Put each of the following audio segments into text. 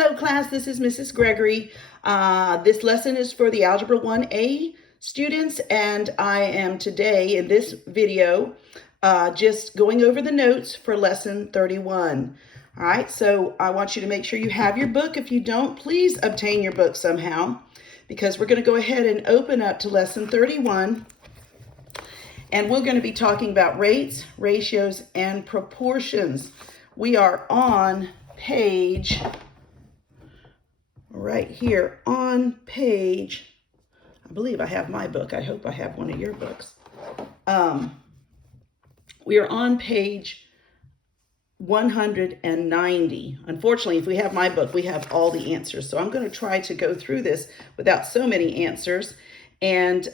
Hello class, this is Mrs. Gregory. This lesson is for the Algebra 1A students, and I am today in this video just going over the notes for lesson 31. All right, so I want you to make sure you have your book. If you don't, please obtain your book somehow, because we're going to go ahead and open up to lesson 31. And we're going to be talking about rates, ratios, and proportions. We are on page, right here on page, I believe I have my book. I hope I have one of your books. We are on page 190. Unfortunately, if we have my book, we have all the answers. So I'm going to try to go through this without so many answers and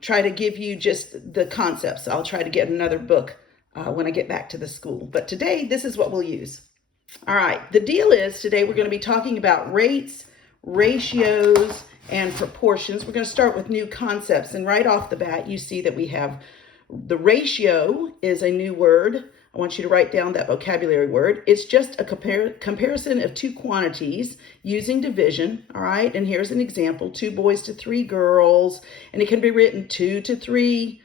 try to give you just the concepts. I'll try to get another book when I get back to the school. But today, this is what we'll use. All right, the deal is today we're going to be talking about rates, ratios, and proportions. We're going to start with new concepts. And right off the bat, you see that we have the ratio is a new word. I want you to write down that vocabulary word. It's just a comparison of two quantities using division, all right? And here's an example, 2 boys to 3 girls, and it can be written 2 to 3,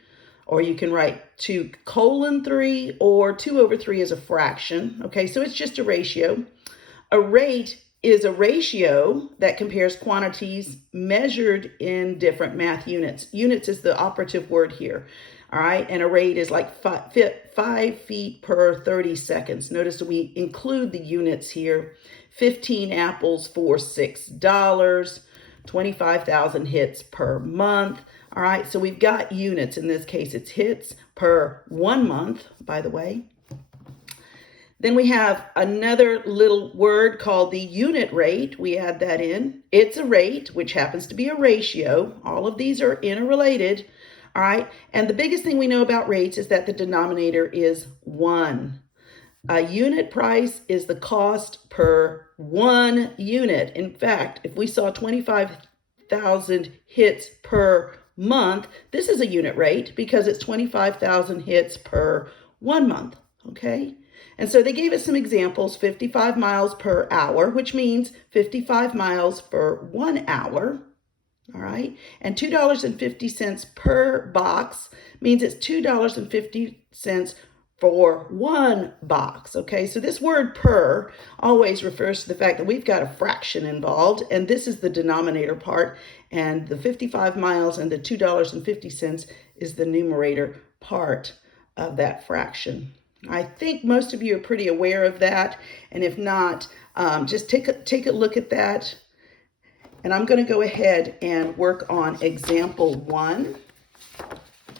or you can write 2:3, or 2/3 is a fraction, okay? So it's just a ratio. A rate is a ratio that compares quantities measured in different math units. Units is the operative word here. All right, and a rate is like 5 feet per 30 seconds. Notice that we include the units here. 15 apples for $6, 25,000 hits per month. All right, so we've got units. In this case, it's hits per 1 month, by the way. Then we have another little word called the unit rate. We add that in. It's a rate, which happens to be a ratio. All of these are interrelated. All right, and the biggest thing we know about rates is that the denominator is 1. A unit price is the cost per 1 unit. In fact, if we saw 25,000 hits per month, this is a unit rate because it's 25,000 hits per 1 month, okay? And so they gave us some examples, 55 miles per hour, which means 55 miles for 1 hour. All right, and $2.50 per box means it's $2.50 for 1 box, okay? So this word per always refers to the fact that we've got a fraction involved, and this is the denominator part, and the 55 miles and the $2.50 is the numerator part of that fraction. I think most of you are pretty aware of that, and if not, just take a look at that. And I'm going to go ahead and work on example 1.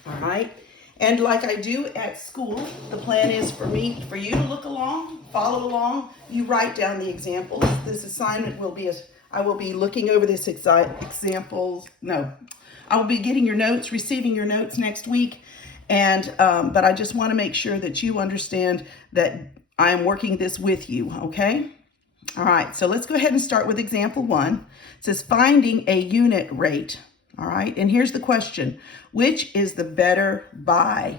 All right. And like I do at school, the plan is for you to look along, follow along. You write down the examples. This assignment will be I will be looking over this examples. No, I will be getting your notes, receiving your notes next week. And but I just want to make sure that you understand that I am working this with you. Okay. All right, so let's go ahead and start with example 1. It says finding a unit rate. All right, and here's the question. Which is the better buy?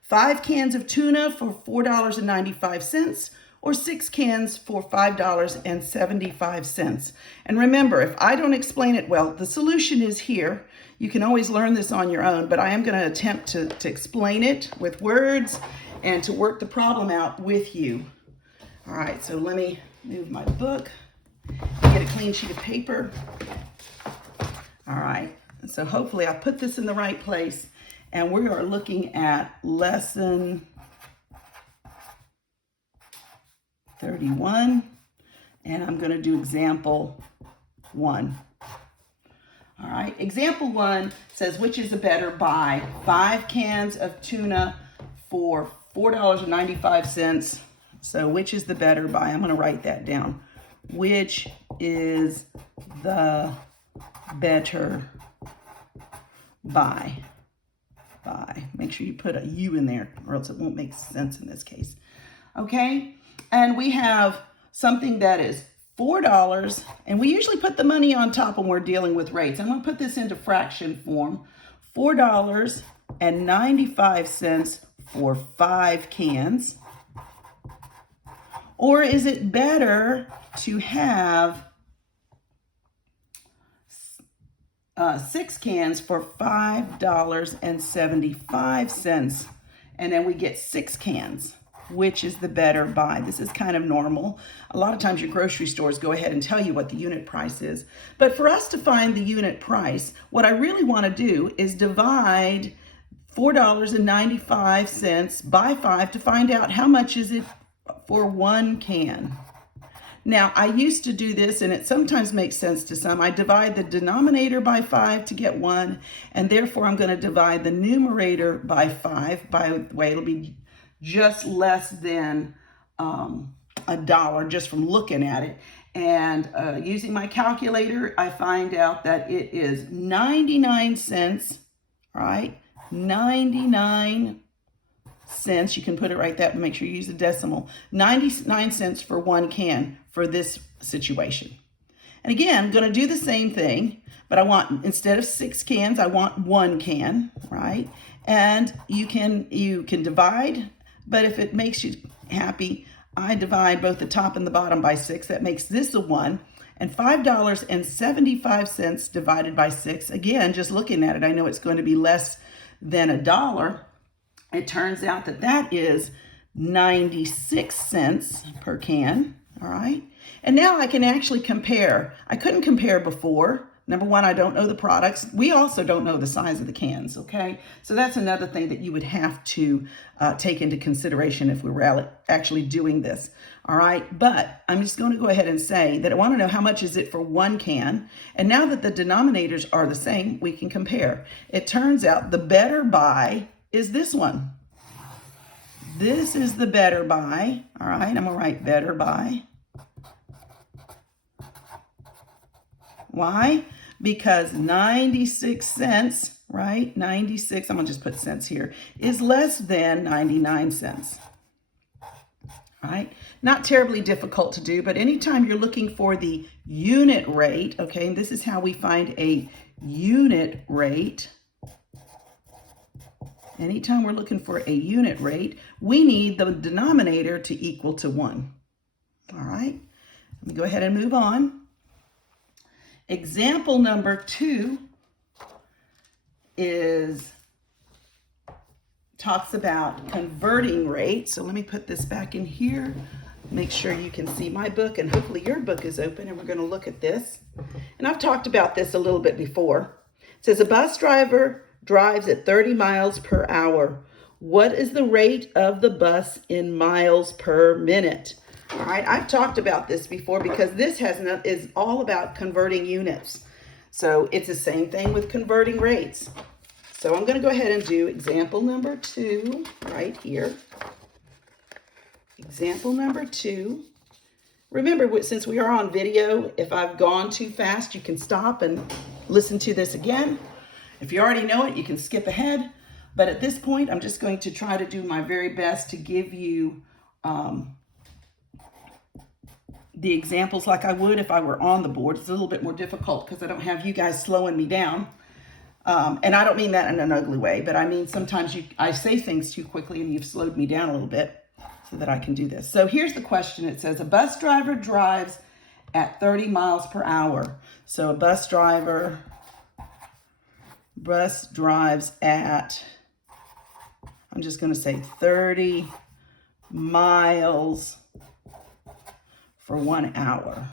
5 cans of tuna for $4.95 or 6 cans for $5.75. And remember, if I don't explain it well, the solution is here. You can always learn this on your own, but I am going to attempt to explain it with words and to work the problem out with you. All right, so let me move my book, get a clean sheet of paper. All right, so hopefully I put this in the right place, and we are looking at lesson 31, and I'm going to do example 1. All right, example 1 says, which is a better buy? 5 cans of tuna for $4.95. So which is the better buy? I'm going to write that down. Which is the better buy? Buy. Make sure you put a U in there or else it won't make sense in this case. Okay, and we have something that is $4, and we usually put the money on top when we're dealing with rates. I'm going to put this into fraction form. $4.95 for 5 cans. Or is it better to have 6 cans for $5.75, and then we get 6 cans? Which is the better buy? This is kind of normal. A lot of times your grocery stores go ahead and tell you what the unit price is. But for us to find the unit price, what I really want to do is divide $4.95 by 5 to find out how much is it for 1 can. Now, I used to do this, and it sometimes makes sense to some. I divide the denominator by 5 to get 1, and therefore I'm going to divide the numerator by 5. By the way, it'll be just less than $1 just from looking at it. And using my calculator, I find out that it is 99 cents, right? 99 cents. You can put it right there, but make sure you use the decimal. 99 cents for 1 can for this situation. And again, I'm going to do the same thing, but I want, instead of 6 cans, I want 1 can, right? And you can divide, but if it makes you happy, I divide both the top and the bottom by 6. That makes this a 1. And $5.75 divided by 6, again, just looking at it, I know it's going to be less than $1. It turns out that that is 96 cents per can, all right? And now I can actually compare. I couldn't compare before. Number one, I don't know the products. We also don't know the size of the cans, okay? So that's another thing that you would have to take into consideration if we were actually doing this, all right? But I'm just going to go ahead and say that I want to know how much is it for 1 can. And now that the denominators are the same, we can compare. It turns out the better buy is this one. This is the better buy, all right? I'm gonna write better buy. Why? Because 96 cents, right? 96, I'm gonna just put cents here, is less than 99 cents, all right? Not terribly difficult to do, but anytime you're looking for the unit rate, okay, and this is how we find a unit rate. Anytime we're looking for a unit rate, we need the denominator to equal to 1. All right, let me go ahead and move on. Example number 2 talks about converting rate. So let me put this back in here. Make sure you can see my book, and hopefully your book is open, and we're going to look at this. And I've talked about this a little bit before. It says a bus driver drives at 30 miles per hour. What is the rate of the bus in miles per minute? All right, I've talked about this before because this is all about converting units. So it's the same thing with converting rates. So I'm going to go ahead and do example number 2 right here. Example number 2. Remember, since we are on video, if I've gone too fast, you can stop and listen to this again. If you already know it, you can skip ahead. But at this point, I'm just going to try to do my very best to give you the examples like I would if I were on the board. It's a little bit more difficult because I don't have you guys slowing me down. And I don't mean that in an ugly way, but I mean sometimes I say things too quickly and you've slowed me down a little bit so that I can do this. So here's the question. It says a bus driver drives at 30 miles per hour. So a bus drives at, I'm just going to say 30 miles for 1 hour.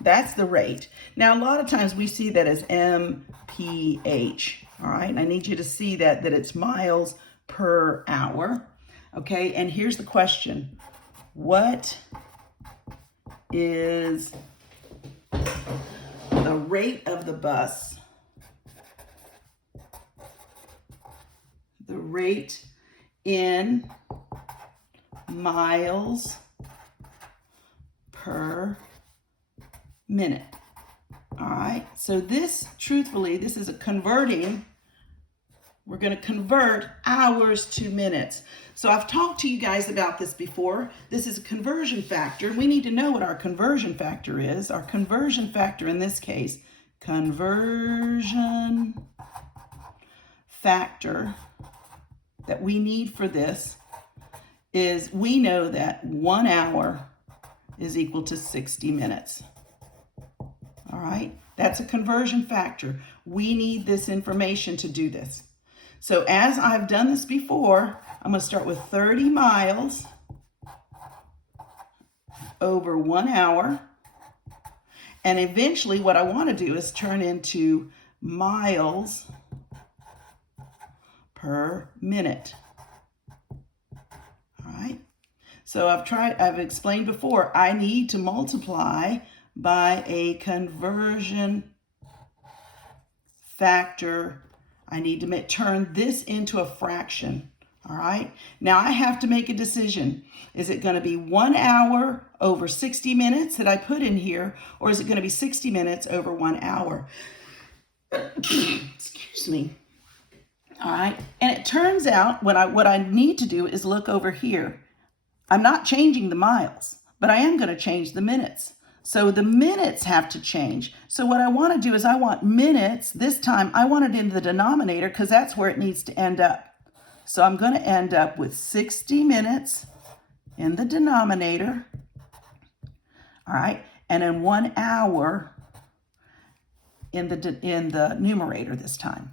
That's the rate. Now, a lot of times we see that as mph, all right? And I need you to see that it's miles per hour, okay? And here's the question. What is the rate of the bus? The rate in miles per minute. All right, so this, truthfully, this is a converting. We're going to convert hours to minutes. So I've talked to you guys about this before. This is a conversion factor. We need to know what our conversion factor is. Our conversion factor in this case, conversion factor that we need for this is, we know that 1 hour is equal to 60 minutes. All right, that's a conversion factor. We need this information to do this. So as I've done this before, I'm going to start with 30 miles over 1 hour. And eventually what I want to do is turn into miles per minute. All right. So I've explained before, I need to multiply by a conversion factor. I need to turn this into a fraction. All right. Now I have to make a decision. Is it going to be 1 hour over 60 minutes that I put in here, or is it going to be 60 minutes over 1 hour? Excuse me. All right. And it turns out what I need to do is look over here. I'm not changing the miles, but I am going to change the minutes. So the minutes have to change. So what I want to do is I want minutes. This time I want it in the denominator because that's where it needs to end up. So I'm going to end up with 60 minutes in the denominator. All right. And then 1 hour in the numerator this time.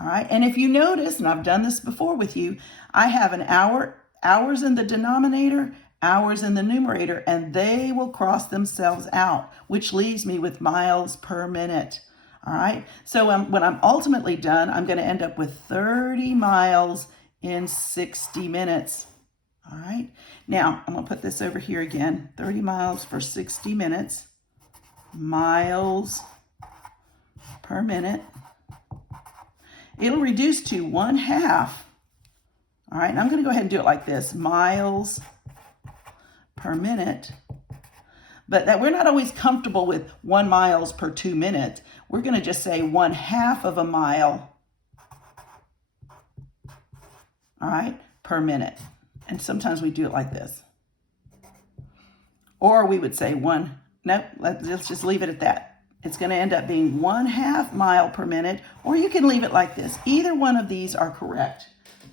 All right. And if you notice, and I've done this before with you, I have an hours in the denominator, hours in the numerator, and they will cross themselves out, which leaves me with miles per minute. All right. So when I'm ultimately done, I'm going to end up with 30 miles in 60 minutes. All right. Now I'm going to put this over here again. 30 miles for 60 minutes. Miles per minute. It'll reduce to 1/2. All right. And I'm going to go ahead and do it like this. Miles per minute. But that we're not always comfortable with 1 miles per 2 minutes. We're going to just say 1/2 of a mile, all right, per minute. And sometimes we do it like this. Or we would say let's just leave it at that. It's going to end up being 1/2 mile per minute, or you can leave it like this. Either one of these are correct,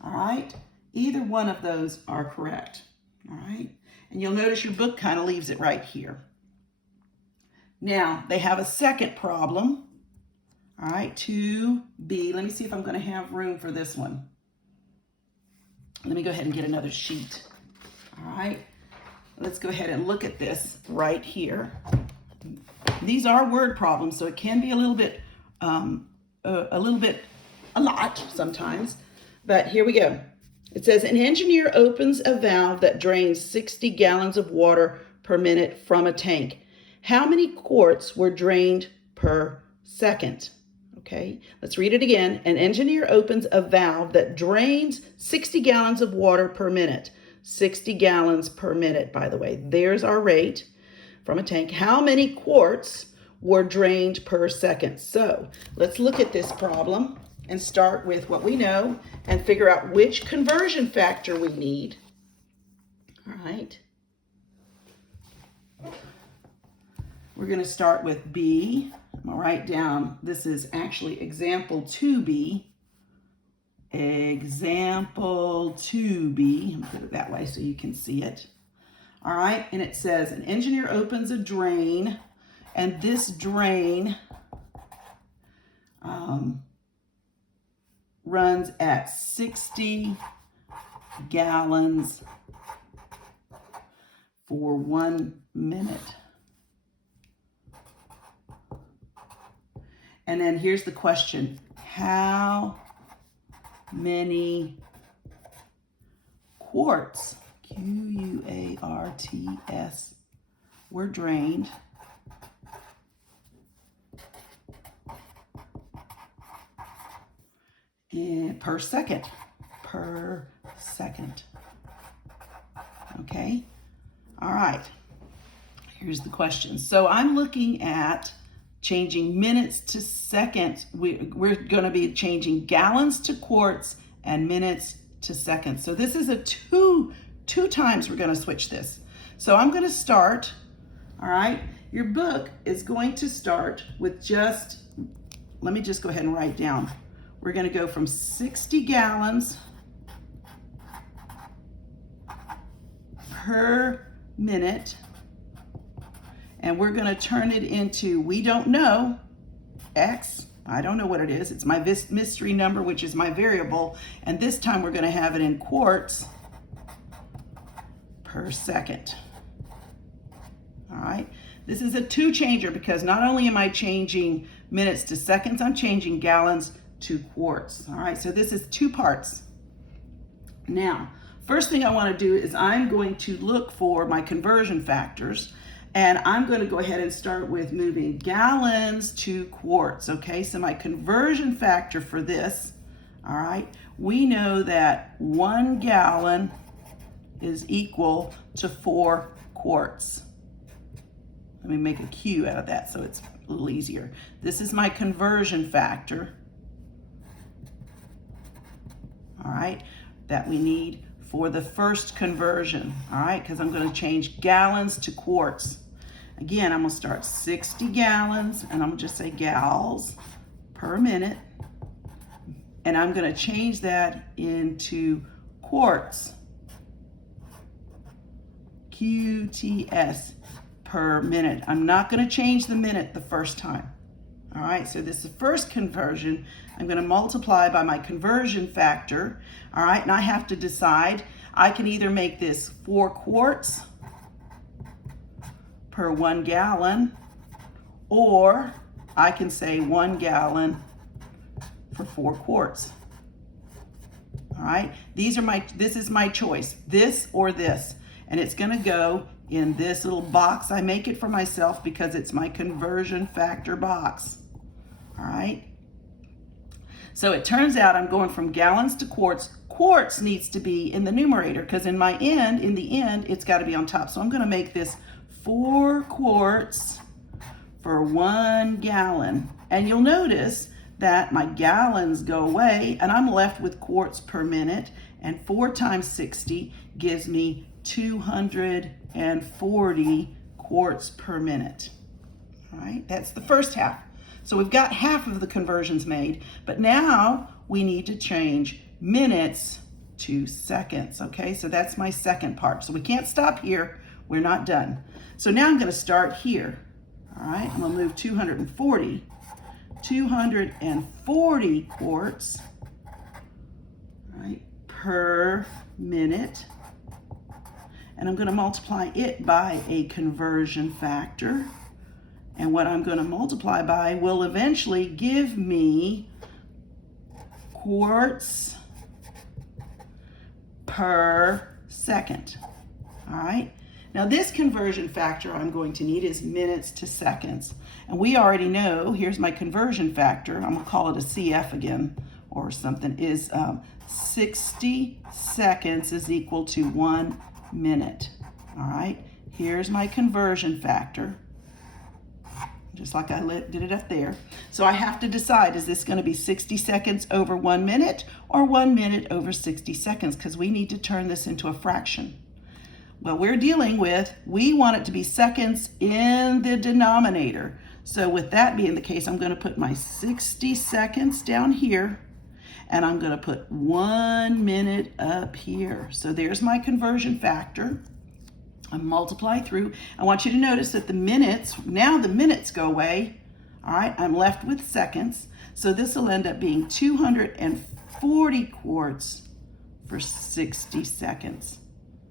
all right? Either one of those are correct, all right? And you'll notice your book kind of leaves it right here. Now, they have a second problem. All right, 2B. Let me see if I'm going to have room for this one. Let me go ahead and get another sheet. All right, let's go ahead and look at this right here. These are word problems, so it can be a lot sometimes. But here we go. It says, an engineer opens a valve that drains 60 gallons of water per minute from a tank. How many quarts were drained per second? Okay, let's read it again. An engineer opens a valve that drains 60 gallons of water per minute. 60 gallons per minute, by the way. There's our rate from a tank. How many quarts were drained per second? So let's look at this problem and start with what we know and figure out which conversion factor we need. All right. We're going to start with B. I'm going to write down, this is actually example 2B. Example 2B. I'm going to put it that way so you can see it. All right. And it says an engineer opens a drain, and this drain runs at 60 gallons for 1 minute. And then here's the question. How many quarts, Q-U-A-R-T-S, were drained per second? Per second. Okay? All right. Here's the question. So I'm looking at changing minutes to seconds. We're going to be changing gallons to quarts and minutes to seconds. So this is a two times we're going to switch this. So I'm going to start, all right, your book is going to start with let me just go ahead and write down. We're going to go from 60 gallons per minute and we're going to turn it into, we don't know, X. I don't know what it is. It's my mystery number, which is my variable. And this time we're going to have it in quarts per second. All right. This is a two changer because not only am I changing minutes to seconds, I'm changing gallons to quarts. All right. So this is two parts. Now, first thing I want to do is I'm going to look for my conversion factors. And I'm going to go ahead and start with moving gallons to quarts, okay? So my conversion factor for this, all right, we know that 1 gallon is equal to 4 quarts. Let me make a Q out of that so it's a little easier. This is my conversion factor, all right, that we need for the first conversion, all right, because I'm going to change gallons to quarts. Again, I'm going to start 60 gallons, and I'm going to just say gals per minute, and I'm going to change that into quarts, QTS per minute. I'm not going to change the minute the first time. All right, so this is the first conversion. I'm going to multiply by my conversion factor. All right, and I have to decide. I can either make this 4 quarts per 1 gallon, or I can say 1 gallon for 4 quarts. All right, this is my choice, this or this, and it's going to go in this little box. I make it for myself because it's my conversion factor box. All right, so it turns out I'm going from gallons to quarts. Quarts needs to be in the numerator because in the end, it's got to be on top. So I'm going to make this 4 quarts for 1 gallon. And you'll notice that my gallons go away and I'm left with quarts per minute, and 4 times 60 gives me 240 quarts per minute. All right, that's the first half. So we've got half of the conversions made, but now we need to change minutes to seconds, okay? So that's my second part. So we can't stop here. We're not done. So now I'm going to start here. All right, I'm going to move 240 quarts, all right, per minute. And I'm going to multiply it by a conversion factor. And what I'm going to multiply by will eventually give me quarts per second. All right. Now this conversion factor I'm going to need is minutes to seconds. And we already know, here's my conversion factor, I'm going to call it a CF again or something, is 60 seconds is equal to 1 minute. All right, here's my conversion factor, just like I did it up there. So I have to decide, is this going to be 60 seconds over 1 minute or 1 minute over 60 seconds? Because we need to turn this into a fraction. Well, we're dealing with, we want it to be seconds in the denominator. So with that being the case, I'm going to put my 60 seconds down here, and I'm going to put 1 minute up here. So there's my conversion factor. I multiply through. I want you to notice that the minutes go away. All right, I'm left with seconds. So this will end up being 240 quarts for 60 seconds.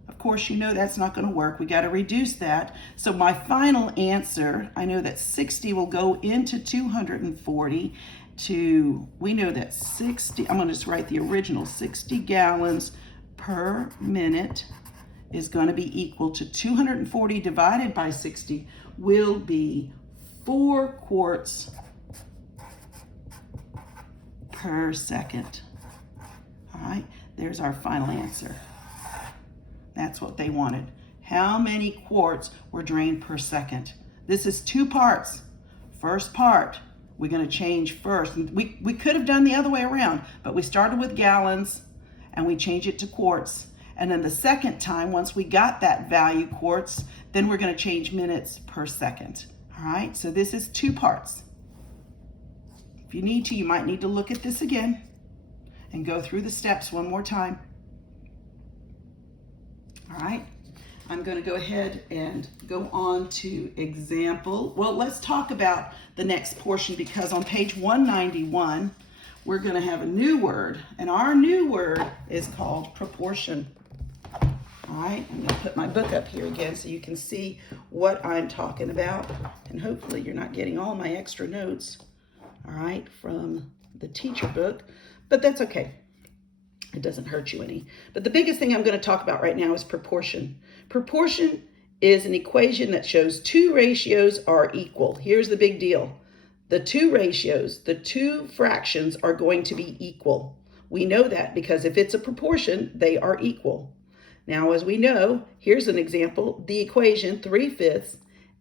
Of course, you know that's not going to work. We got to reduce that. So my final answer, I know that 60 will go into 240 to, we know that 60, I'm going to just write the original, 60 gallons per minute is going to be equal to 240 divided by 60 will be 4 quarts per second. All right, there's our final answer. That's what they wanted. How many quarts were drained per second? This is 2 parts. First part, we're going to change first. We could have done the other way around, but we started with gallons and we change it to quarts. And then the second time, once we got that value quarts, then we're going to change minutes per second. All right, so this is 2 parts. If you need to, you might need to look at this again and go through the steps one more time. All right, I'm going to go ahead and go on to example. Well, let's talk about the next portion, because on page 191, we're going to have a new word, and our new word is called proportion. All right, I'm going to put my book up here again so you can see what I'm talking about, and hopefully you're not getting all my extra notes, all right, from the teacher book, but that's okay. It doesn't hurt you any. But the biggest thing I'm going to talk about right now is proportion. Proportion is an equation that shows two ratios are equal. Here's the big deal. The two ratios, the two fractions are going to be equal. We know that because if it's a proportion, they are equal. Now, as we know, here's an example. The equation 3/5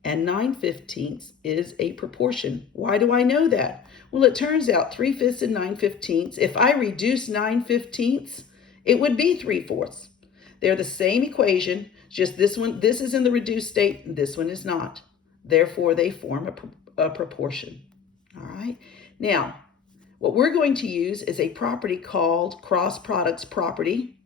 and 9/15 is a proportion. Why do I know that? Well, it turns out 3/5 and 9/15, if I reduce 9/15, it would be 3/4. They're the same equation, just this is in the reduced state, and this one is not. Therefore, they form a proportion. All right. Now, what we're going to use is a property called cross products property,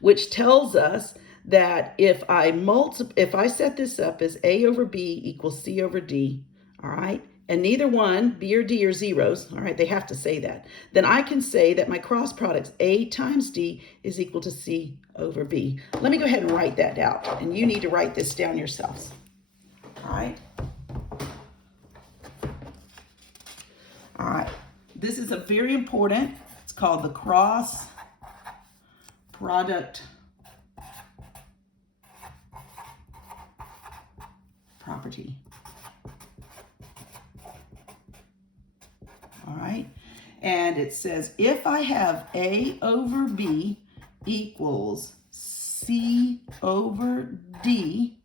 which tells us that if I set this up as A over B equals C over D, all right, and neither one, B or D, are zeros, all right, they have to say that, then I can say that my cross products A times D is equal to C over B. Let me go ahead and write that out, and you need to write this down yourselves, all right? All right, this is a very important, it's called the cross product property. All right, and it says if I have A over B equals C over D,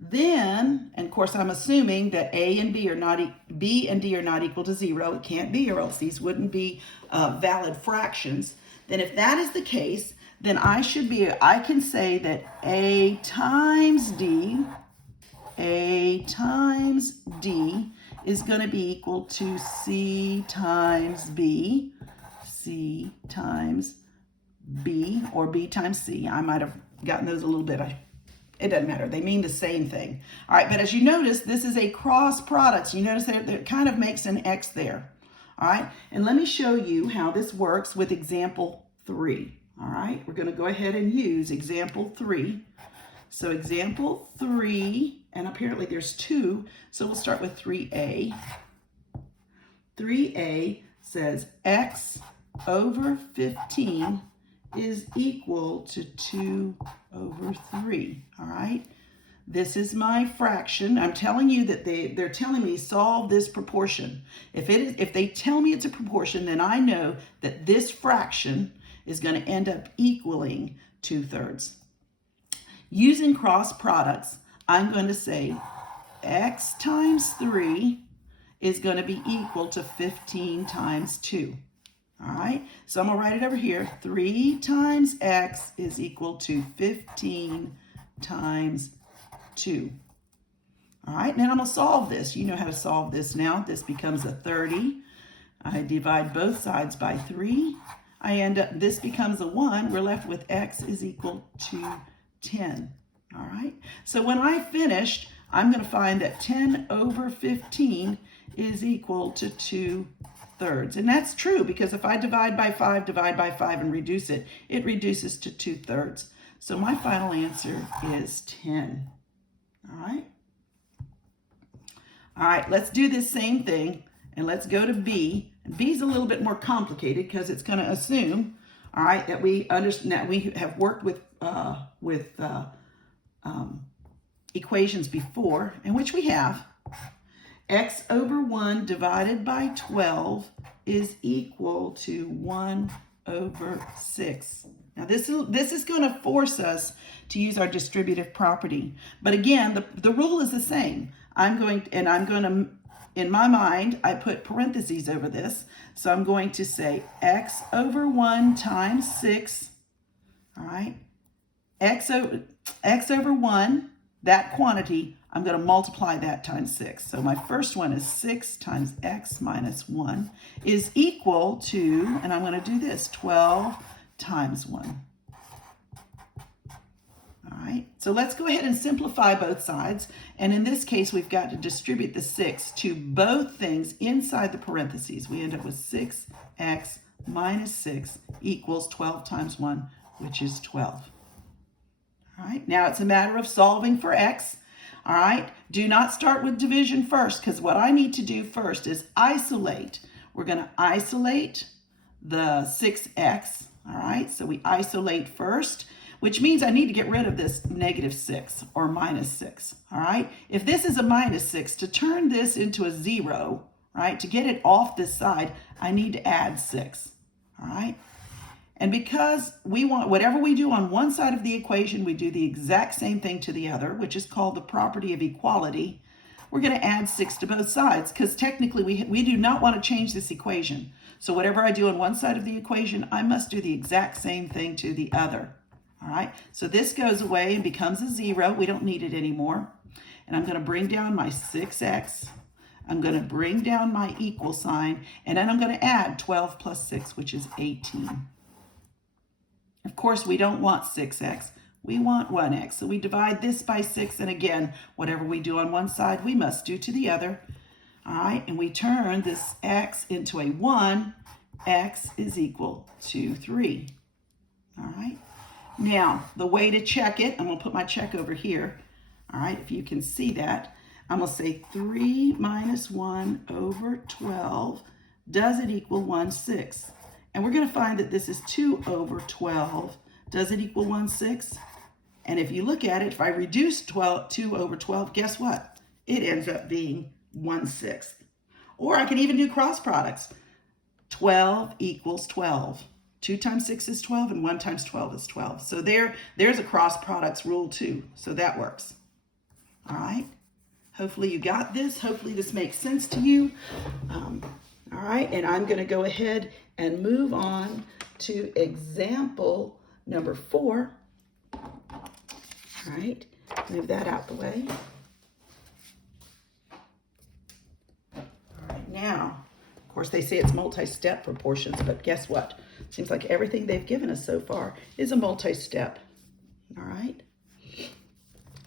then, and of course I'm assuming that B and D are not equal to 0. It can't be, or else these wouldn't be valid fractions. Then if that is the case, then I can say that A times D is going to be equal to C times B, or B times C. I might have gotten those a little bit. It doesn't matter. They mean the same thing. All right, but as you notice, this is a cross product. You notice that it kind of makes an X there. All right, and let me show you how this works with example 3. All right, we're going to go ahead and use example 3. So example 3, and apparently there's 2, so we'll start with 3A. 3A says X over 15 is equal to 2 over 3, all right? This is my fraction. I'm telling you that they're telling me solve this proportion. If they tell me it's a proportion, then I know that this fraction is going to end up equaling 2/3. Using cross products, I'm going to say X times 3 is going to be equal to 15 times 2. All right, so I'm going to write it over here. 3 times X is equal to 15 times 2. All right, now I'm going to solve this. You know how to solve this now. This becomes a 30. I divide both sides by 3. This becomes a 1. We're left with X is equal to 10. All right, so when I finished, I'm going to find that 10 over 15 is equal to 2/3. And that's true, because if I divide by 5 and reduce it, it reduces to 2/3. So my final answer is 10. All right. All right, let's do this same thing, and let's go to B. And B is a little bit more complicated because it's going to assume, all right, that we understand that we have worked with equations before, in which we have X over 1 divided by 12 is equal to 1 over 6. Now this is going to force us to use our distributive property. But again, the rule is the same. In my mind, I put parentheses over this. So I'm going to say X over 1 times 6, all right? X over 1, that quantity, I'm going to multiply that times 6. So my first one is 6 times X minus 1 is equal to, and I'm going to do this, 12 times 1. All All right, so let's go ahead and simplify both sides. And in this case, we've got to distribute the 6 to both things inside the parentheses. We end up with 6x minus 6 equals 12 times 1, which is 12. All right, now it's a matter of solving for x. All right, do not start with division first, because what I need to do first is isolate. We're going to isolate the 6x. All right, so we isolate first, which means I need to get rid of this negative 6 or minus 6. All right, if this is a minus 6, to turn this into a 0, right, to get it off this side, I need to add 6. All right. And because we want, whatever we do on one side of the equation, we do the exact same thing to the other, which is called the property of equality. We're going to add 6 to both sides, because technically we do not want to change this equation. So whatever I do on one side of the equation, I must do the exact same thing to the other. All right, so this goes away and becomes a 0. We don't need it anymore. And I'm going to bring down my 6x. I'm going to bring down my equal sign, and then I'm going to add 12 plus 6, which is 18. Of course, we don't want 6x. We want 1x. So we divide this by 6, and again, whatever we do on one side, we must do to the other. All right, and we turn this x into a 1. X is equal to 3. All right. Now, the way to check it, I'm going to put my check over here. All right, if you can see that, I'm going to say 3 minus 1 over 12. Does it equal 1/6? And we're going to find that this is 2 over 12. Does it equal 1/6? And if you look at it, if I reduce 2 over 12, guess what? It ends up being 1/6. Or I can even do cross products. 12 equals 12. 2 times 6 is 12, and 1 times 12 is 12. So there's a cross products rule too. So that works. All right. Hopefully you got this. Hopefully this makes sense to you. All right, and I'm going to go ahead and move on to example number 4. All right, move that out the way. All right, now, of course, they say it's multi-step proportions, but guess what? Seems like everything they've given us so far is a multi-step. All right.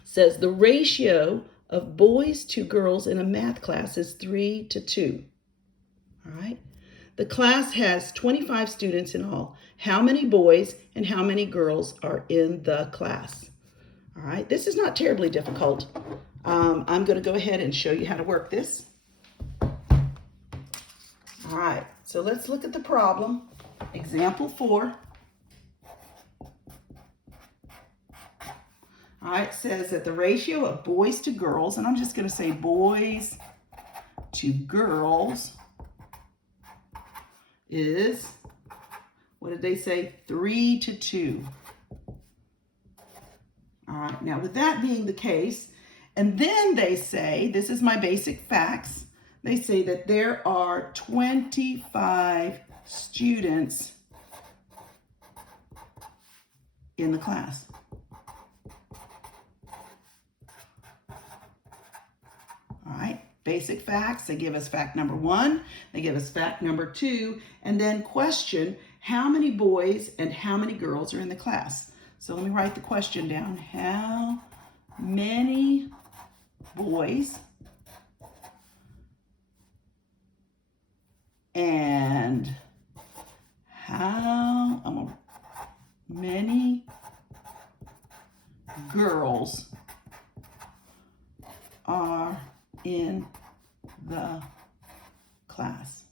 Says the ratio of boys to girls in a math class is 3 to 2. All right. The class has 25 students in all. How many boys and how many girls are in the class? All right. This is not terribly difficult. I'm going to go ahead and show you how to work this. All right. So let's look at the problem. Example 4. All right, it says that the ratio of boys to girls, and I'm just going to say boys to girls, is, what did they say? 3 to 2. All right, now with that being the case, and then they say, this is my basic facts, they say that there are 25 students in the class. All right, basic facts. They give us fact number 1, they give us fact number 2, and then question, how many boys and how many girls are in the class? So let me write the question down. How many boys and how many girls are in the class?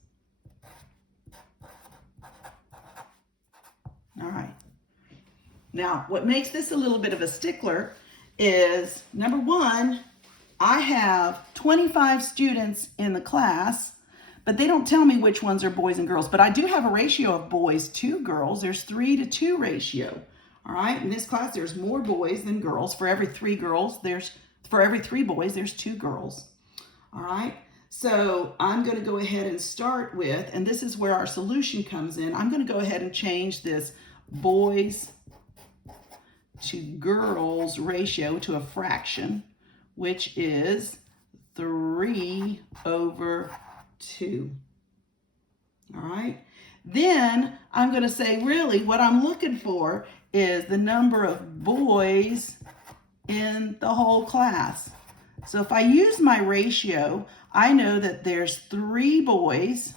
All right. Now, what makes this a little bit of a stickler is, number 1, I have 25 students in the class, but they don't tell me which ones are boys and girls. But I do have a ratio of boys to girls. There's 3 to 2 ratio. All right. In this class, there's more boys than girls. For every 3 boys, there's 2 girls. All right. So I'm going to go ahead and start with, and this is where our solution comes in. I'm going to go ahead and change this boys to girls ratio to a fraction, which is 3 over 2. All right. Then I'm going to say, really, what I'm looking for is the number of boys in the whole class. So if I use my ratio, I know that there's 3 boys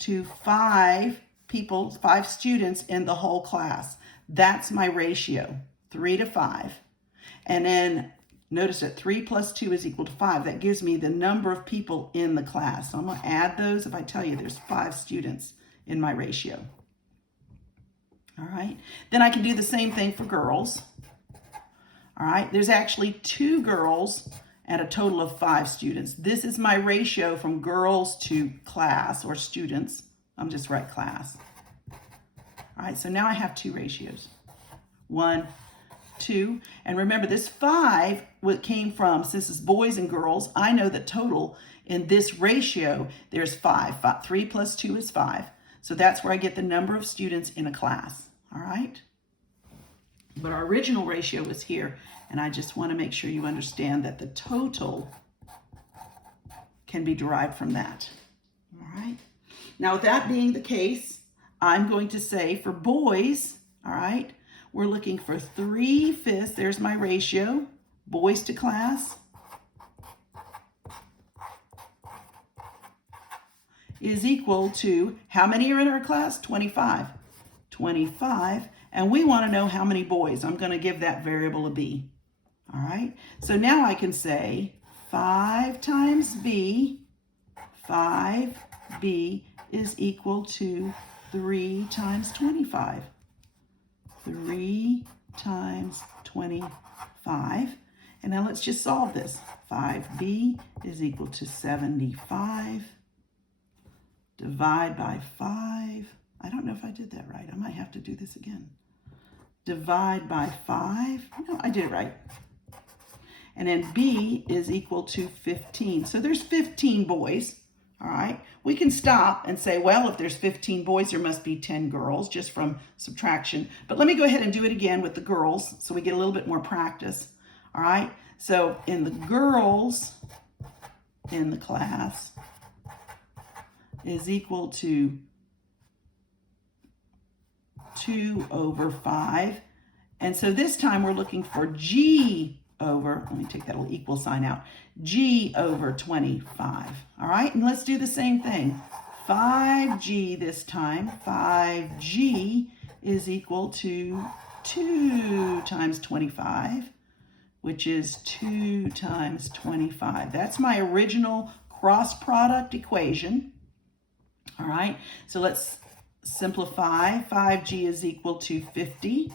to 5 people, 5 students in the whole class. That's my ratio, 3 to 5. And then notice that 3 plus 2 is equal to 5. That gives me the number of people in the class. So I'm going to add those if I tell you there's 5 students in my ratio. All right. Then I can do the same thing for girls. All right. There's actually 2 girls and a total of 5 students. This is my ratio from girls to class or students. I'm just write class. All right. So now I have 2 ratios. 1, 2. And remember, this 5 came from, since it's boys and girls, I know that total in this ratio, there's 5. 3 plus 2 is 5. So that's where I get the number of students in a class. All right. But our original ratio was here, and I just want to make sure you understand that the total can be derived from that. All right. Now, with that being the case, I'm going to say for boys, all right, we're looking for 3/5. There's my ratio, boys to class, is equal to, how many are in our class? 25. 25. And we want to know how many boys. I'm going to give that variable a b. All right. So now I can say 5 times b, 5b is equal to 3 times 25. 3 times 25. And now let's just solve this. 5b is equal to 75. Divide by 5. I don't know if I did that right. I might have to do this again. Divide by 5. No, I did it right. And then b is equal to 15. So there's 15 boys. All right. We can stop and say, well, if there's 15 boys, there must be 10 girls, just from subtraction. But let me go ahead and do it again with the girls so we get a little bit more practice. All right. So in the girls in the class is equal to 2 over 5. And so this time we're looking for g over, let me take that little equal sign out, g over 25. All right, and let's do the same thing. 5g this time. 5g is equal to 2 times 25, which is 2 times 25. That's my original cross product equation. All right, so let's simplify. 5g is equal to 50.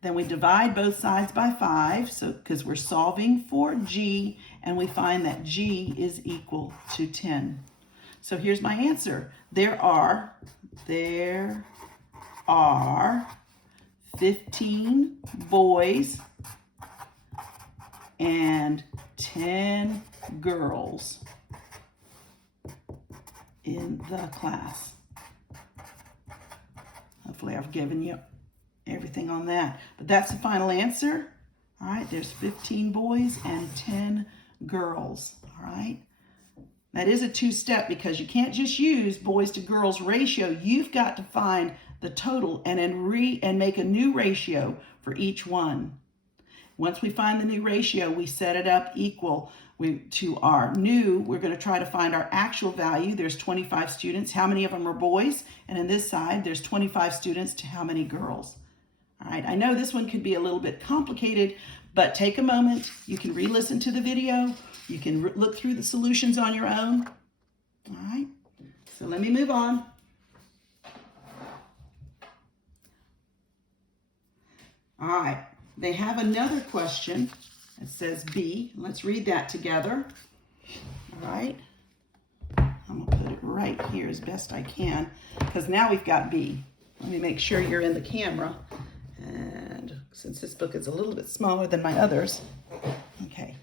Then we divide both sides by 5, so because we're solving for g, and we find that g is equal to 10. So here's my answer. There are 15 boys and 10 girls in the class. Hopefully I've given you everything on that. But that's the final answer. All right, there's 15 boys and 10 girls. All right. That is a 2-step because you can't just use boys to girls ratio. You've got to find the total and then make a new ratio for each one. Once we find the new ratio, we set it up equal to our new. We're going to try to find our actual value. There's 25 students. How many of them are boys? And in this side, there's 25 students to how many girls? All right, I know this one could be a little bit complicated, but take a moment. You can re-listen to the video. You can look through the solutions on your own. All right, so let me move on. All right, they have another question. It says B. Let's read that together. All right, I'm gonna put it right here as best I can because now we've got B. Let me make sure you're in the camera. And since this book is a little bit smaller than my others, okay.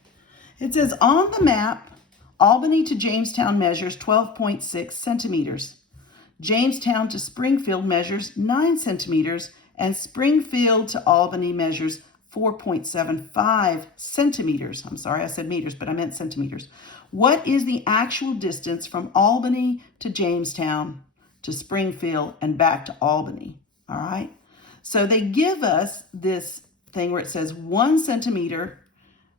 It says, on the map, Albany to Jamestown measures 12.6 centimeters. Jamestown to Springfield measures 9 centimeters, and Springfield to Albany measures 4.75 centimeters. I'm sorry, I said meters, but I meant centimeters. What is the actual distance from Albany to Jamestown to Springfield and back to Albany? All right. So they give us this thing where it says 1 centimeter.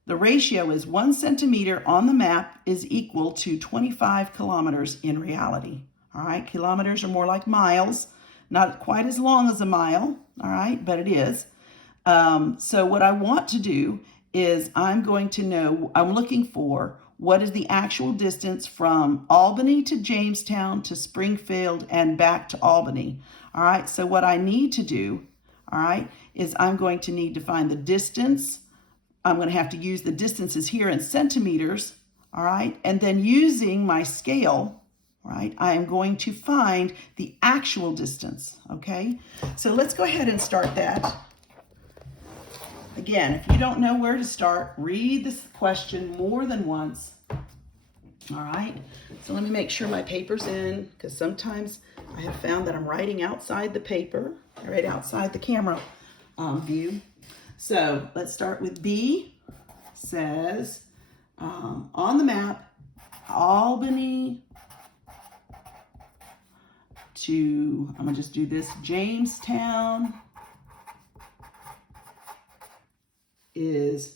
The ratio is 1 centimeter on the map is equal to 25 kilometers in reality. All right, kilometers are more like miles, not quite as long as a mile, all right, but it is. So what I want to do is I'm looking for what is the actual distance from Albany to Jamestown to Springfield and back to Albany. All right, so what I need to do, all right, is I'm going to need to find the distance. I'm going to have to use the distances here in centimeters, all right, and then using my scale, right, I am going to find the actual distance, okay? So let's go ahead and start that. Again, if you don't know where to start, read this question more than once, all right? So let me make sure my paper's in, because sometimes I have found that I'm writing outside the paper, right outside the camera view. So let's start with B. Says, on the map, Albany to, I'm gonna just do this, Jamestown is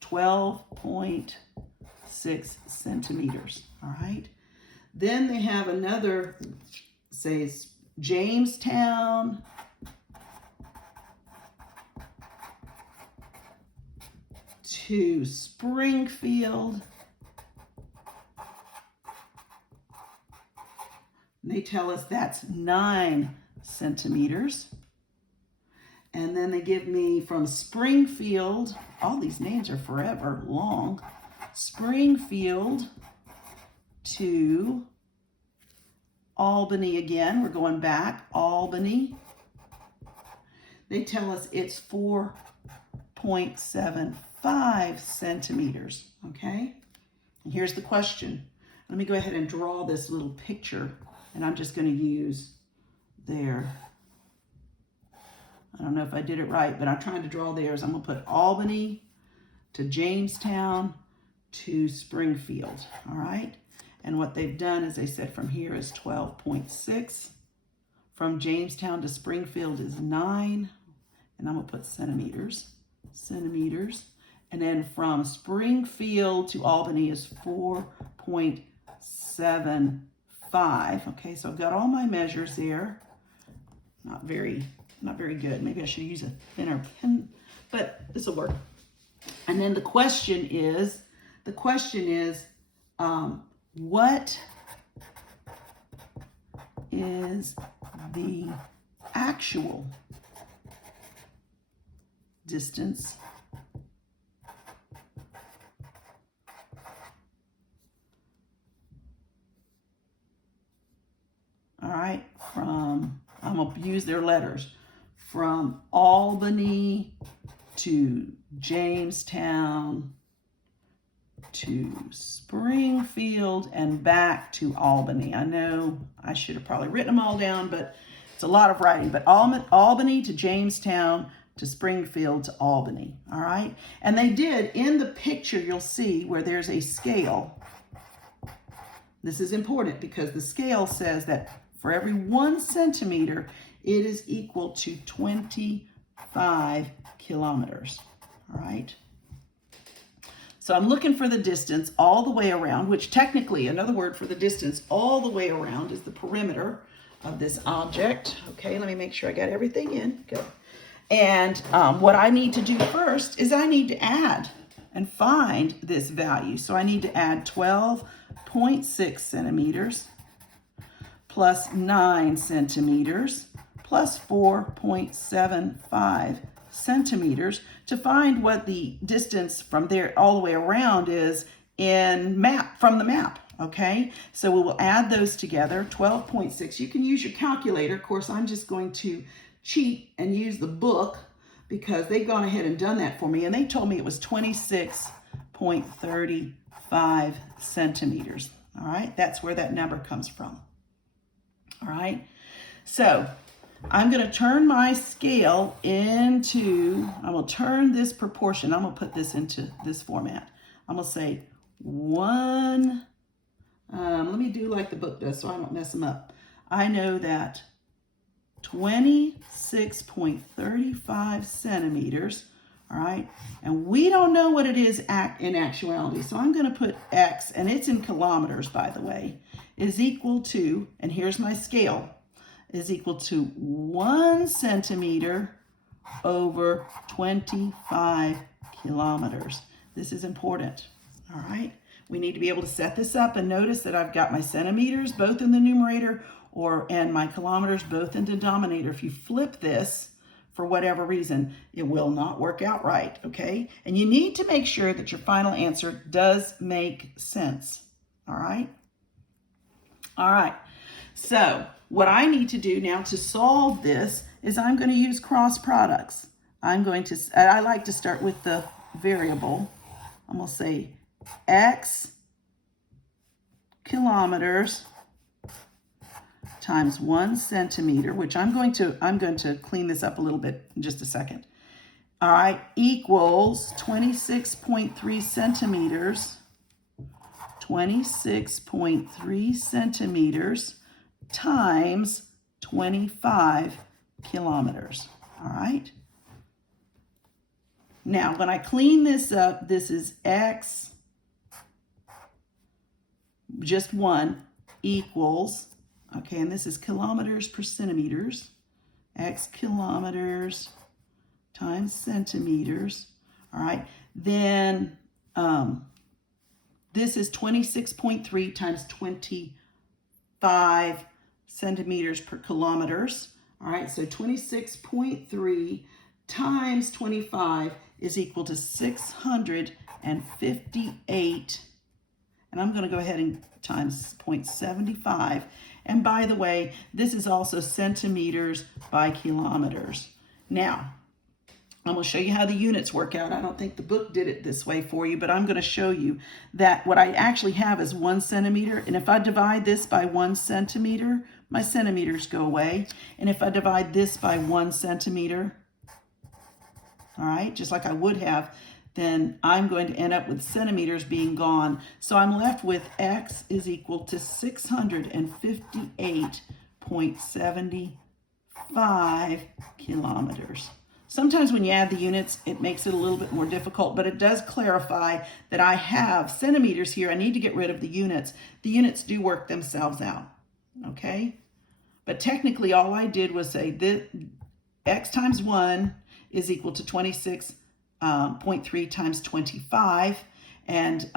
12.6 centimeters, all right? Then they have another, says Jamestown to Springfield. And they tell us that's 9 centimeters. And then they give me from Springfield, all these names are forever long, Springfield to Albany again. We're going back, Albany. They tell us it's 4.75 centimeters, okay? And here's the question. Let me go ahead and draw this little picture, and I'm just going to use there. I don't know if I did it right, but I'm trying to draw theirs. I'm going to put Albany to Jamestown to Springfield, all right? And what they've done is they said from here is 12.6. From Jamestown to Springfield is 9. And I'm going to put centimeters. And then from Springfield to Albany is 4.75. Okay, so I've got all my measures there. Not very good. Maybe I should use a thinner pen, but this will work. And then the question is, what is the actual distance all right, I'm going to use their letters, from Albany to Jamestown to Springfield and back to Albany. I know I should have probably written them all down, but it's a lot of writing. But Albany to Jamestown to Springfield to Albany, all right? And they did, in the picture, you'll see where there's a scale. This is important because the scale says that for every 1 centimeter, it is equal to 25 kilometers, all right? So I'm looking for the distance all the way around, which technically, another word for the distance all the way around is the perimeter of this object. Okay, let me make sure I got everything in. Good. And what I need to do first is I need to add and find this value. So I need to add 12.6 centimeters plus 9 centimeters plus 4.75 centimeters to find what the distance from there all the way around is from the map, okay? So we will add those together, 12.6. You can use your calculator. Of course, I'm just going to cheat and use the book because they've gone ahead and done that for me, and they told me it was 26.35 centimeters, all right? That's where that number comes from, all right? So I'm going to turn my scale into, I will turn this proportion, I'm going to put this into this format. I'm going to say 1, let me do like the book does so I don't mess them up. I know that 26.35 centimeters all right? And we don't know what it is in actuality, so I'm going to put x, and it's in kilometers, by the way, is equal to, and here's my scale, is equal to 1 centimeter over 25 kilometers. This is important, all right? We need to be able to set this up, and notice that I've got my centimeters both in the numerator and my kilometers both in the denominator. If you flip this, for whatever reason, it will not work out right, okay? And you need to make sure that your final answer does make sense, all right? All right, so what I need to do now to solve this is I'm going to use cross products. I like to start with the variable. I'm going to say x kilometers times 1 centimeter, which I'm going to clean this up a little bit in just a second. All right, equals 26.3 centimeters, 26.3 centimeters times 25 kilometers. All right. Now, when I clean this up, this is x, just 1, equals, okay, and this is kilometers per centimeters, x kilometers times centimeters, all right? Then this is 26.3 times 25 centimeters per kilometers, all right? So 26.3 times 25 is equal to 658, and I'm going to go ahead and times 0.75. And by the way, this is also centimeters by kilometers. Now, I'm going to show you how the units work out. I don't think the book did it this way for you, but I'm going to show you that what I actually have is 1 centimeter. And if I divide this by 1 centimeter, my centimeters go away. And if I divide this by 1 centimeter, all right, just like I would have, then I'm going to end up with centimeters being gone. So I'm left with x is equal to 658.75 kilometers. Sometimes when you add the units, it makes it a little bit more difficult, but it does clarify that I have centimeters here. I need to get rid of the units. The units do work themselves out, okay? But technically, all I did was say that x times 1 is equal to 26.3 times 25. And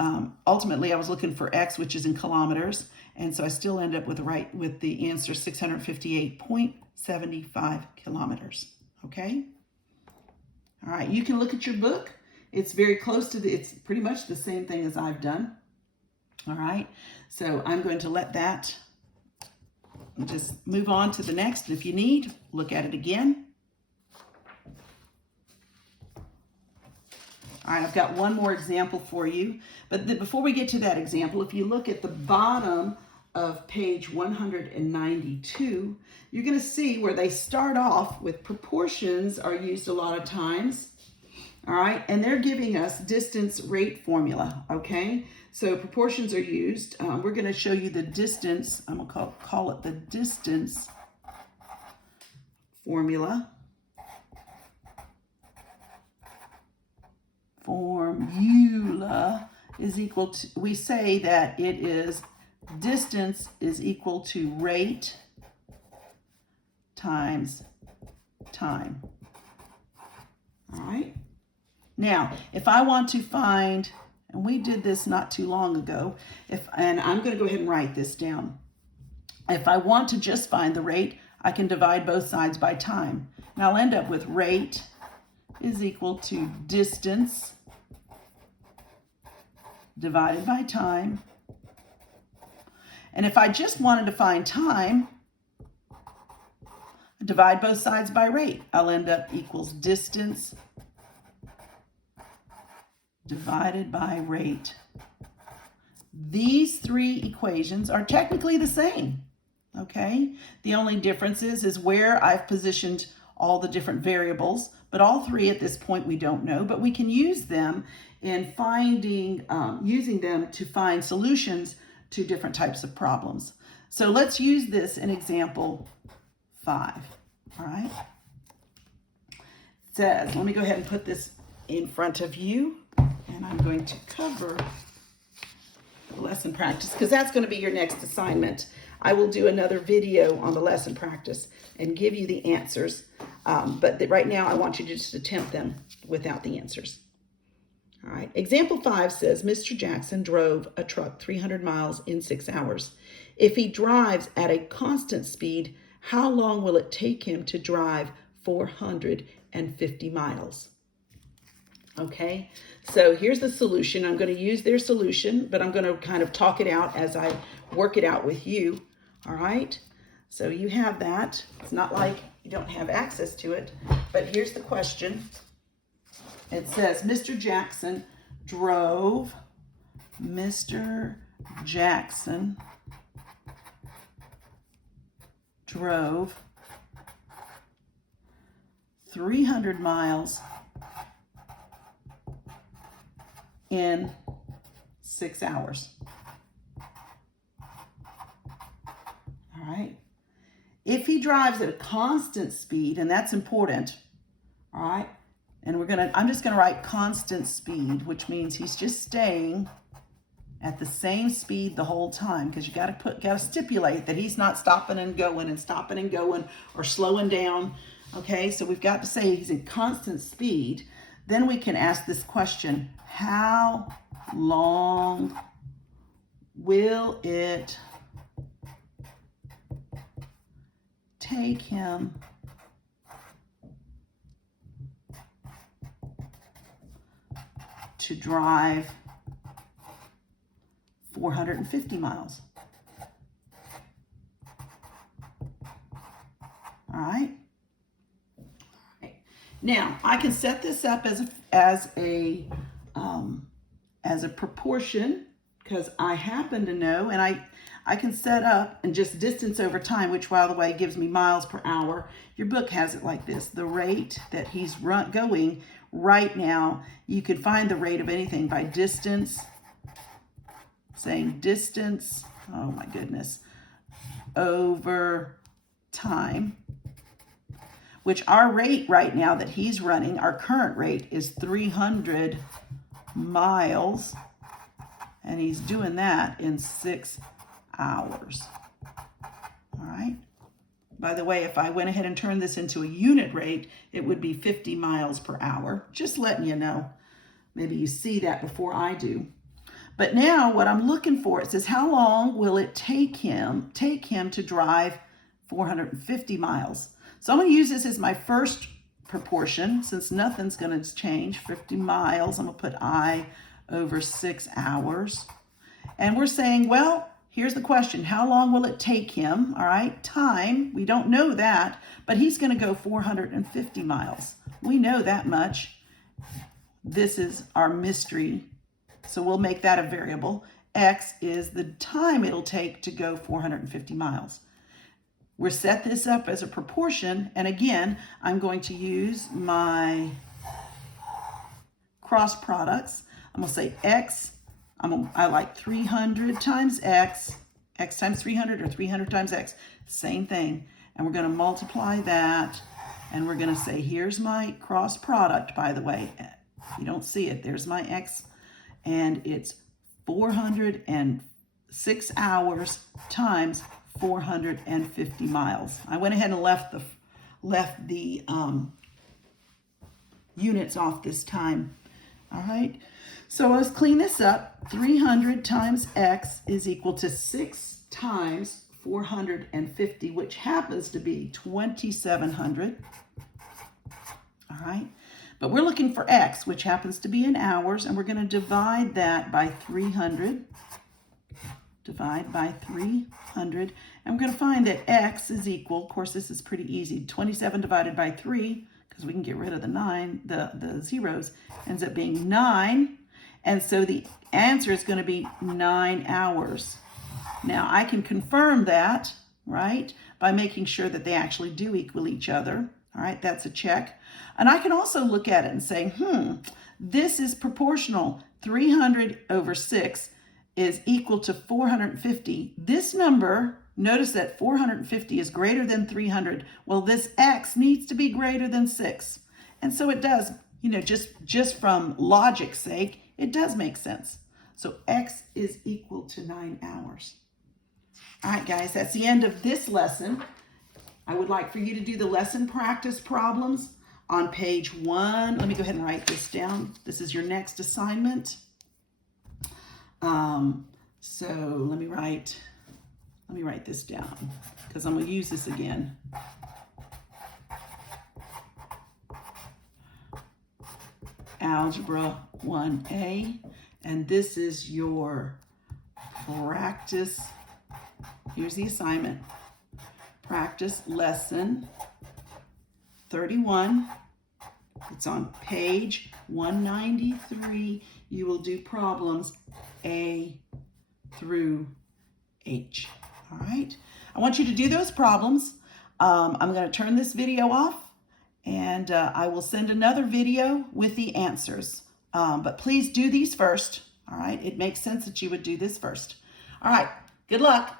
ultimately, I was looking for x, which is in kilometers. And so I still end up with the answer 658.75 kilometers, okay? All right, you can look at your book. It's very close to it's pretty much the same thing as I've done. All right, so I'm going to let that just move on to the next. If you need, look at it again. All right, I've got one more example for you. But before we get to that example, if you look at the bottom of page 192, you're going to see where they start off with proportions are used a lot of times. All right, and they're giving us distance rate formula, okay? So proportions are used. We're going to show you the distance. I'm going to call it the distance formula. Formula is equal to, we say that it is distance is equal to rate times time. All right. Now, if I want to find, and we did this not too long ago, and I'm going to go ahead and write this down. If I want to just find the rate, I can divide both sides by time. And I'll end up with rate is equal to distance divided by time. And if I just wanted to find time, divide both sides by rate. I'll end up equals distance divided by rate. These three equations are technically the same, okay? The only difference is where I've positioned all the different variables, but all three at this point we don't know, but we can use them in finding, using them to find solutions to different types of problems. So let's use this in example 5, all right? It says, let me go ahead and put this in front of you, and I'm going to cover the lesson practice because that's going to be your next assignment. I will do another video on the lesson practice and give you the answers, but right now I want you to just attempt them without the answers. All right, example 5 says, Mr. Jackson drove a truck 300 miles in 6 hours. If he drives at a constant speed, how long will it take him to drive 450 miles? Okay, so here's the solution. I'm going to use their solution, but I'm going to kind of talk it out as I work it out with you. All right, so you have that. It's not like you don't have access to it, but here's the question. It says, Mr. Jackson drove 300 miles in 6 hours. All right. If he drives at a constant speed, and that's important, all right, and I'm just gonna write constant speed, which means he's just staying at the same speed the whole time, because you gotta stipulate that he's not stopping and going or slowing down. Okay, so we've got to say he's in constant speed. Then we can ask this question: how long will it take him to drive 450 miles? All right. Now I can set this up as a proportion, because I happen to know, and I can set up and just distance over time, which, by the way, gives me miles per hour. Your book has it like this: the rate that he's going right now. You can find the rate of anything by distance, saying distance, oh my goodness, over time, which our rate right now that he's running, our current rate is 300 miles, and he's doing that in 6 hours. All right. By the way, if I went ahead and turned this into a unit rate, it would be 50 miles per hour. Just letting you know. Maybe you see that before I do. But now what I'm looking for, it says, how long will it take him to drive 450 miles? So I'm going to use this as my first proportion, since nothing's going to change. 50 miles, I'm going to put I over 6 hours. And we're saying, well, here's the question: how long will it take him? All right, time, we don't know that, but he's going to go 450 miles. We know that much. This is our mystery, so we'll make that a variable. X is the time it'll take to go 450 miles. We'll set this up as a proportion, and again, I'm going to use my cross products. I'm going to say X, I like 300 times X times 300, or 300 times X, same thing. And we're going to multiply that, and we're going to say, here's my cross product, by the way. You don't see it. There's my X, and it's 406 hours times 450 miles. I went ahead and left the units off this time. All right, so let's clean this up. 300 times X is equal to 6 times 450, which happens to be 2,700. All right, but we're looking for X, which happens to be in hours, and we're going to divide that by 300. Divide by 300, and we're going to find that X is equal, of course this is pretty easy, 27 divided by 3, because we can get rid of the zeros, ends up being 9, and so the answer is going to be 9 hours. Now I can confirm that, right, by making sure that they actually do equal each other. All right, that's a check. And I can also look at it and say, this is proportional. 300 over 6 is equal to 450. This number, notice that 450 is greater than 300. Well, this X needs to be greater than 6. And so it does. you know, just from logic's sake, it does make sense. So X is equal to 9 hours. All right, guys, that's the end of this lesson. I would like for you to do the lesson practice problems on page 1. Let me go ahead and write this down. This is your next assignment. So let me write this down because I'm going to use this again. Algebra 1A, and this is your practice. Here's the assignment. Practice lesson 31. It's on page 193. You will do problems A through H. All right. I want you to do those problems. I'm going to turn this video off, and I will send another video with the answers. But please do these first. All right. It makes sense that you would do this first. All right. Good luck.